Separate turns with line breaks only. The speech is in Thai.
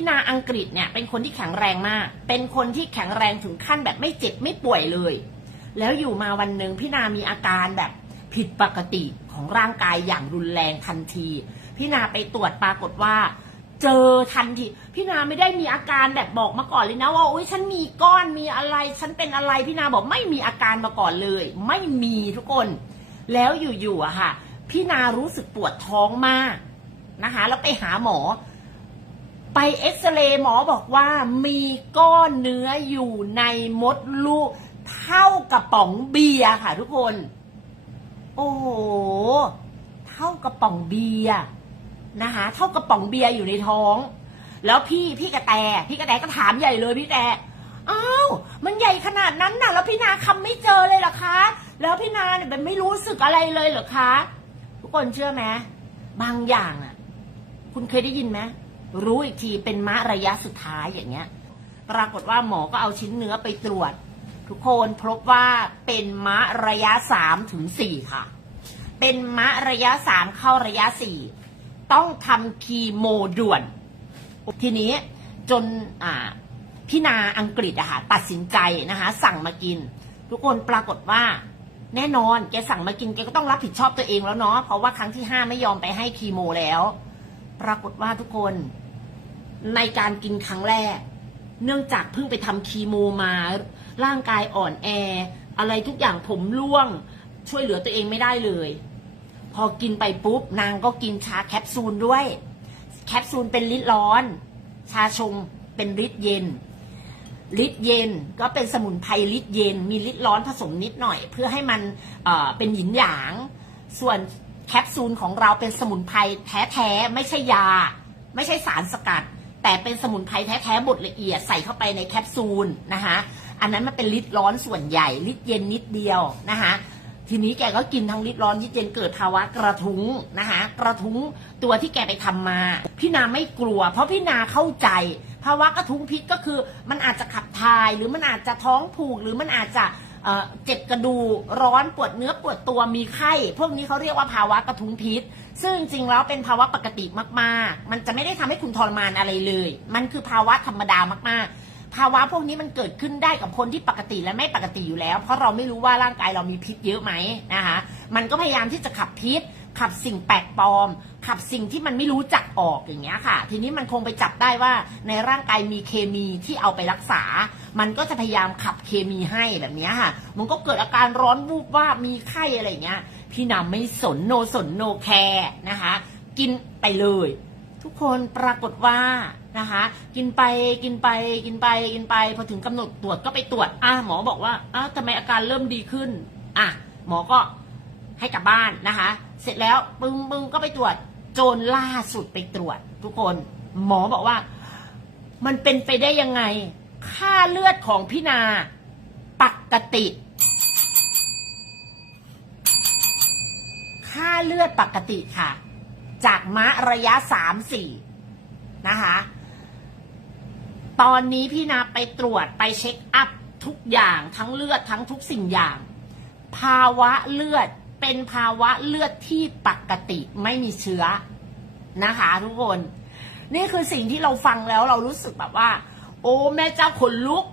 พี่นาอังกฤษเนี่ยเป็นคนที่แข็งแรงมาก เป็นคนที่แข็งแรงถึงขั้นแบบไม่เจ็บไม่ป่วยเลย แล้วอยู่มาวันหนึ่งพี่นามีอาการแบบผิดปกติของร่างกายอย่างรุนแรงทันที พี่นาไปตรวจปรากฏว่า เจอทันที พี่นาไม่ได้มีอาการแบบบอกมาก่อนเลยนะว่าอุ้ยฉันมีก้อนมีอะไร ฉันเป็นอะไรพี่นาบอกไม่มีอาการมาก่อนเลย ไม่มีทุกคน แล้วอยู่ๆอะค่ะ พี่นารู้สึกปวดท้องมากนะคะ แล้วไปหาหมอ ไปเอ็กซเรย์หมอบอกว่ามีก้อนเนื้ออยู่ในมดลูก เท่ากระป๋องเบียร์ค่ะทุกคน โอ้โห เท่ากระป๋องเบียร์นะคะ เท่ากระป๋องเบียร์อยู่ในท้อง แล้วพี่พี่กระแต พี่กระแตก็ถามใหญ่เลยพี่แตอ้าวมันใหญ่ขนาดนั้นน่ะ แล้วพี่นาคำไม่เจอเลยเหรอคะ แล้วพี่นาเนี่ยแบบไม่รู้สึกอะไรเลยเหรอคะ ทุกคนเชื่อไหมบางอย่างอะ คุณเคยได้ยินไหม รู้อีกทีเป็นมะระยะสุดท้ายอย่างเงี้ย ปรากฏว่าหมอก็เอาชิ้นเนื้อไปตรวจ ทุกคนพบว่าเป็นมะระยะสามถึงสี่ค่ะ เป็นมะระยะสามเข้าระยะสี่ต้องทำคีโมด่วน ทีนี้จนพี่นาอังกฤษอะค่ะตัดสินใจนะคะ สั่งมากิน ทุกคนปรากฏว่าแน่นอนแกสั่งมากินแกก็ต้องรับผิดชอบตัวเองแล้วเนาะเพราะว่าครั้งที่ห้าไม่ยอมไปให้คีโมแล้ว ปรากฏว่าทุกคนในการกินครั้งแรก เนื่องจากเพิ่งไปทำคีโมมา ร่างกายอ่อนแอ อะไรทุกอย่างผมร่วง ช่วยเหลือตัวเองไม่ได้เลย พอกินไปปุ๊บ นางก็กินชาแคปซูลด้วย แคปซูลเป็นฤทธิ์ร้อน ชาชงเป็นฤทธิ์เย็นฤทธิ์เย็นก็เป็นสมุนไพรฤทธิ์เย็น มีฤทธิ์ร้อนผสมนิดหน่อย เพื่อให้มันเเป็นหยินหยาง ส่วน แคปซูลของเราเป็นสมุนไพรแท้ๆไม่ใช่ยา ไม่ใช่สารสกัด แต่เป็นสมุนไพรแท้ๆบดละเอียดใส่เข้าไปในแคปซูลนะคะอันนั้นมันเป็นฤทธิ์ร้อนส่วนใหญ่ฤทธิ์เย็นนิดเดียวนะคะทีนี้แกก็กินทั้งฤทธิ์ร้อนฤทธิ์เย็นเกิดภาวะกระทุ้งนะคะกระทุ้งตัวที่แกไปทำมา พี่นาไม่กลัว เพราะพี่นาเข้าใจ ภาวะกระทุ้งพิษก็คือ มันอาจจะขับถ่ายหรือมันอาจจะท้องผูกหรือมันอาจจะ เจ็บกระดูร้อนปวดเนื้อปวดตัวมีไข้ พวกนี้เขาเรียกว่าภาวะกระทุ้งพิษ ซึ่งจริงๆแล้วเป็นภาวะปกติมากๆ มันจะไม่ได้ทำให้คุณทรมานอะไรเลย มันคือภาวะธรรมดามากๆ ภาวะพวกนี้มันเกิดขึ้นได้กับคนที่ปกติและไม่ปกติอยู่แล้ว เพราะเราไม่รู้ว่าร่างกายเรามีพิษเยอะไหมนะคะมันก็พยายามที่จะขับพิษ ขับสิ่งแปลกปลอม ขับสิ่งที่มันไม่รู้จักออกอย่างเงี้ยค่ะ ทีนี้มันคงไปจับได้ว่าในร่างกายมีเคมีที่เอาไปรักษา มันก็จะพยายามขับเคมีให้แบบเนี้ยค่ะ มันก็เกิดอาการร้อนวูบว่ามีไข้อะไรเงี้ย พี่นำไม่สนโนสนโนแคร์นะคะ กินไปเลย ทุกคนปรากฏว่านะคะ กินไปกินไปกินไปกินไปพอถึงกำหนดตรวจก็ไปตรวจอะหมอบอกว่าอ้าวทำไมอาการเริ่มดีขึ้น อะหมอก็ ให้กลับบ้านนะคะ เสร็จแล้วปึ้งปึ้งก็ไปตรวจโจนล่าสุดไปตรวจ ทุกคนหมอบอกว่า มันเป็นไปได้ยังไง ค่าเลือดของพี่นาปกติ ค่าเลือดปกติค่ะ จากมะระยะสามสี่นะคะ ตอนนี้พี่นาไปตรวจไปเช็คอัพทุกอย่างทั้งเลือดทั้งทุกสิ่งอย่าง ภาวะเลือด เป็นภาวะเลือดที่ปกติไม่มีเชื้อนะคะ ทุกคน นี่คือสิ่งที่เราฟังแล้วเรารู้สึกแบบว่า โอ้แม่เจ้าขนลุก